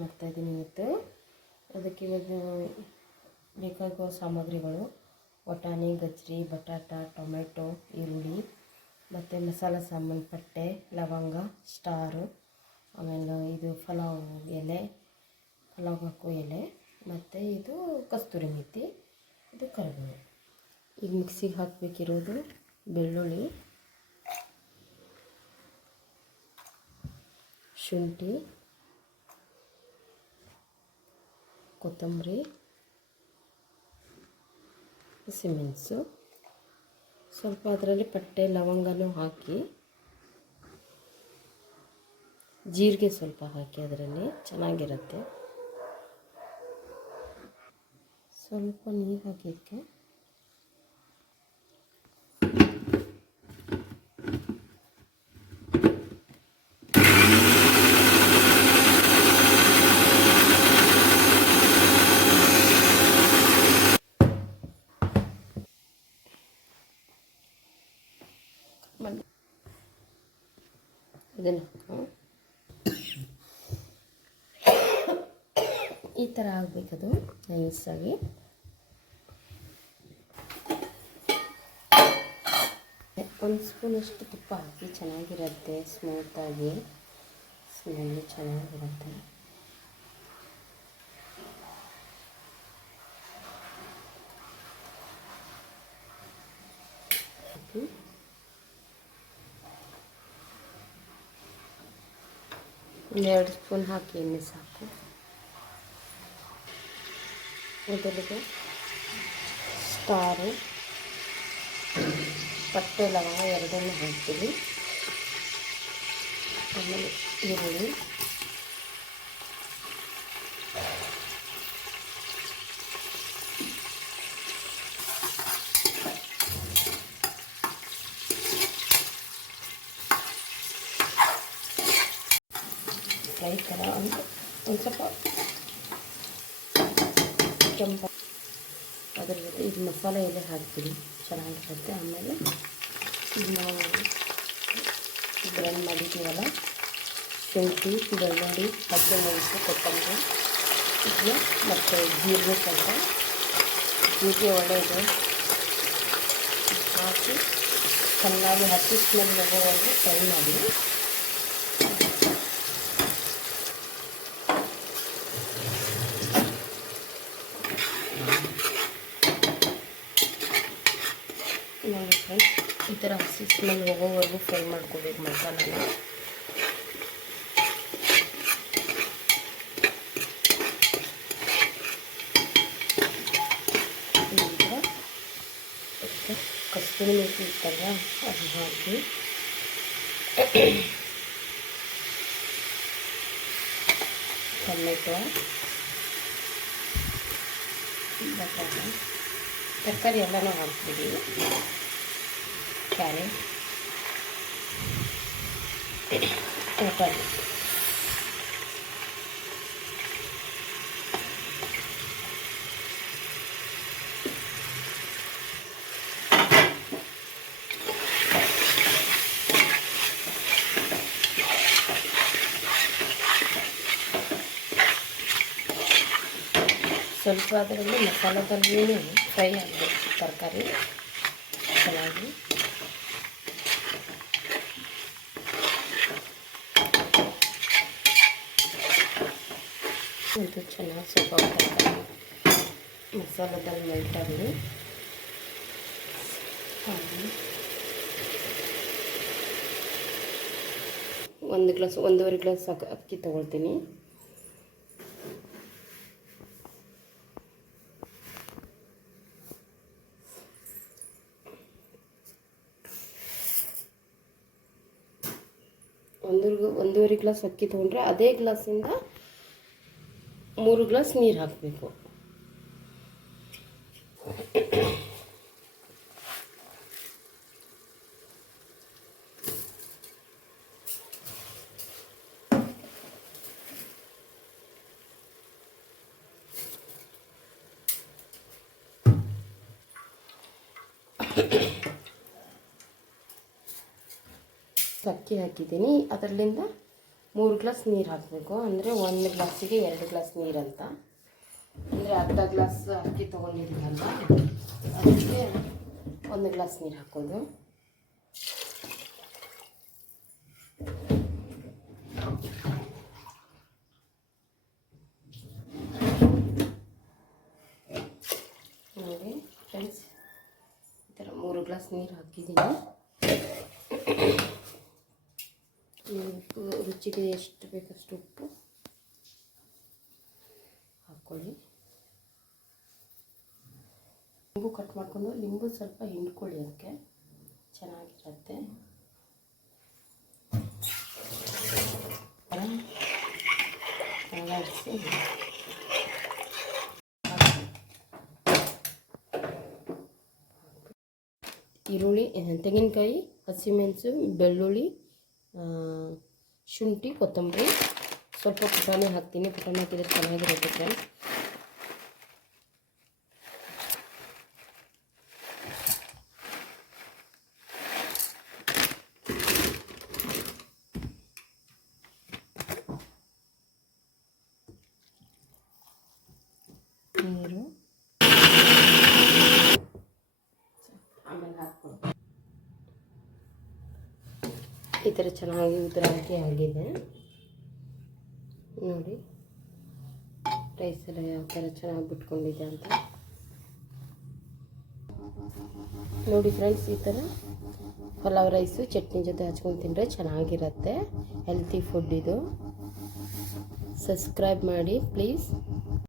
ಮಾಡ್ತಾಯಿದ್ದೀನಿ ಇವತ್ತು. ಅದಕ್ಕೆ ಇವತ್ತು ಬೇಕಾಗುವ ಸಾಮಗ್ರಿಗಳು: ಬಟಾಣಿ, ಗಜ್ಜರಿ, ಬಟಾಟ, ಟೊಮೆಟೊ, ಈರುಳ್ಳಿ, ಮತ್ತು ಮಸಾಲೆ ಸಾಮಾನು ಪಟ್ಟೆ, ಲವಂಗ, ಸ್ಟಾರು, ಆಮೇಲೆ ಇದು ಪಲಾವ್ ಎಲೆ, ಪಲಾವ್ ಹಾಕೋ ಎಲೆ, ಮತ್ತು ಇದು ಕಸ್ತೂರಿ ಮೆಥಿ, ಇದು ಕರಿಬೇವು. ಈಗ ಮಿಕ್ಸಿಗೆ ಹಾಕಬೇಕಿರೋದು ಬೆಳ್ಳುಳ್ಳಿ, ಶುಂಠಿ, ಕೊತ್ತಂಬರಿ, ಹಸಿಮೆಣಸು, ಸ್ವಲ್ಪ ಅದರಲ್ಲಿ ಪಟ್ಟೆ ಲವಂಗನೂ ಹಾಕಿ, ಜೀರಿಗೆ ಸ್ವಲ್ಪ ಹಾಕಿ, ಅದರಲ್ಲಿ ಚೆನ್ನಾಗಿರುತ್ತೆ. ಸ್ವಲ್ಪ ನೀರು ಹಾಕಿದ್ದಕ್ಕೆ ಇದನ್ನು ಈ ಥರ ಆಗಬೇಕದು ನೈಸಾಗಿ. ಒಂದು ಸ್ಪೂನಷ್ಟು ತುಪ್ಪ ಹಾಕಿ ಚೆನ್ನಾಗಿರುತ್ತೆ, ಸ್ಮೂತಾಗಿ ಸ್ಮೆಲ್ಲು ಚೆನ್ನಾಗಿರುತ್ತೆ. ಒಂದೆರಡು ಸ್ಪೂನ್ ಹಾಕಿ ಎಣ್ಣೆ ಸಾಕು. ಮೊದಲಿಗೆ ಸ್ಟಾರು, ಪಟ್ಟೆ, ಲವಂಗ ಎರಡನ್ನೂ ಹಾಕ್ತೀವಿ. ಆಮೇಲೆ ಈರುಳ್ಳಿ, ಫ್ರೈ ಥರ ಅಂದರೆ ಒಂದು ಸ್ವಲ್ಪ ಕೆಂಪು. ಅದ್ರ ಜೊತೆ ಇದು ಮಸಾಲೆ ಎಲೆ ಹಾಕ್ತೀವಿ, ಚೆನ್ನಾಗಿರುತ್ತೆ. ಆಮೇಲೆ ಇದು ನಾವು ಗ್ರೈಂಡ್ ಮಾಡಿದ್ದೀವಲ್ಲ, ಶುಂಠಿ, ಬೆಳ್ಳುಳ್ಳಿ, ಹಸಿಮೆಣಸು, ಕೊತ್ತಂಬರಿ, ಇದನ್ನ ಮತ್ತು ಜೀರಿಗೆ, ಸ್ವಲ್ಪ ಜೀರಿಗೆ ಒಳ್ಳೆಯದು ಹಾಕಿ ಚೆನ್ನಾಗಿ ಹಸಿ ಸ್ಮೆಲ್ ಹೋಗೋವರೆಗೂ ಫ್ರೈ ಮಾಡಿ. ಈ ಥರ ಹಸಿ ಸ್ಮೆಲ್ ಹೋಗೋವರೆಗೂ ಫ್ರೈ ಮಾಡ್ಕೋಬೇಕು ಮಸಾಲಾನ. ನಂತರ ಕಸ್ತೂರಿ ಮೆಥಿ ಇತ್ತಲ್ಲ ಅದು ಹಾಕಿ, ಟೊಮೆಟೊ, ಬಟಾಟ, ತರಕಾರಿ ಎಲ್ಲನೂ ಹಾಕ್ತೀವಿ. ಕ್ಯಾರೆಟ್, ತರಕಾರಿ ಸ್ವಲ್ಪ ಅದರಲ್ಲಿ ಮಸಾಲದಲ್ಲಿ ಫ್ರೈ ಆಗಬೇಕು ತರಕಾರಿ ಚೆನ್ನಾಗಿ. ಇದು ಚೆನ್ನಾಗಿ ಸ್ವಲ್ಪ ತರಕಾರಿ ಮಸಾಲದಲ್ಲಿ ಮೆಲ್ಟ್ ಆಗಲಿ. ಒಂದೂವರೆ ಗ್ಲಾಸ್ ಅಕ್ಕಿ ತೊಗೊಳ್ತೀನಿ. ಒಂದೂವರೆ ಗ್ಲಾಸ್ ಅಕ್ಕಿ ತೊಗೊಂಡ್ರೆ ಅದೇ ಗ್ಲಾಸಿಂದ 3 ಗ್ಲಾಸ್ ನೀರು ಹಾಕಬೇಕು. ಅಕ್ಕಿ ಹಾಕಿದ್ದೀನಿ, ಅದರಲ್ಲಿಂದ 3 ಗ್ಲಾಸ್ ನೀರು ಹಾಕಬೇಕು. ಅಂದರೆ 1 ಗ್ಲಾಸಿಗೆ 2 ಗ್ಲಾಸ್ ನೀರಂತ. ಅಂದರೆ ಅರ್ಧ ಗ್ಲಾಸ್ ಅಕ್ಕಿ ತೊಗೊಂಡಿದ್ದೀನಲ್ಲ, ಅದಕ್ಕೆ 1 ಗ್ಲಾಸ್ ನೀರು ಹಾಕೋದು. ನೋಡಿ ಫ್ರೆಂಡ್ಸ್, ಈ ಥರ 3 ಗ್ಲಾಸ್ ನೀರು ಹಾಕಿದ್ದೀನಿ. ಉಪ್ಪು ರುಚಿಗೆ ಎಷ್ಟು ಬೇಕಷ್ಟು ಉಪ್ಪು ಹಾಕ್ಕೊಳ್ಳಿ. ಲಿಂಬು ಕಟ್ ಮಾಡಿಕೊಂಡು ಲಿಂಬು ಸ್ವಲ್ಪ ಹಿಂಡ್ಕೊಳ್ಳಿ, ಅದಕ್ಕೆ ಚೆನ್ನಾಗಿರುತ್ತೆ. ಈರುಳ್ಳಿ, ತೆಂಗಿನಕಾಯಿ, ಹಸಿಮೆಣಸು, ಬೆಳ್ಳುಳ್ಳಿ, ಶುಂಠಿ, ಕೊತ್ತಂಬರಿ, ಸ್ವಲ್ಪ ಪುಟಾಣಿ ಹಾಕ್ತೀನಿ. ಪುಟಾಣಿ ಹಾಕಿದರೆ ಚೆನ್ನಾಗಿರುತ್ತೆ ಫ್ರೆಂಡ್ಸ್. ನೀರು ಆಮೇಲೆ ಹಾಕ್ಕೊಂಡು ಈ ಥರ ಚೆನ್ನಾಗಿ ಉದುರಾಗಿ ಆಗಿದೆ ನೋಡಿ. ರೈಸ್ ಎಲ್ಲ ಯಾವ ಥರ ಚೆನ್ನಾಗಿ ಬಿಟ್ಕೊಂಡಿದೆ ಅಂತ ನೋಡಿ ಫ್ರೆಂಡ್ಸ್. ಈ ಥರ ಪಲಾವ್ ರೈಸು ಚಟ್ನಿ ಜೊತೆ ಹಚ್ಕೊಂಡು ತಿಂದರೆ ಚೆನ್ನಾಗಿರುತ್ತೆ. ಹೆಲ್ತಿ ಫುಡ್ ಇದು. ಸಬ್ಸ್ಕ್ರೈಬ್ ಮಾಡಿ ಪ್ಲೀಸ್.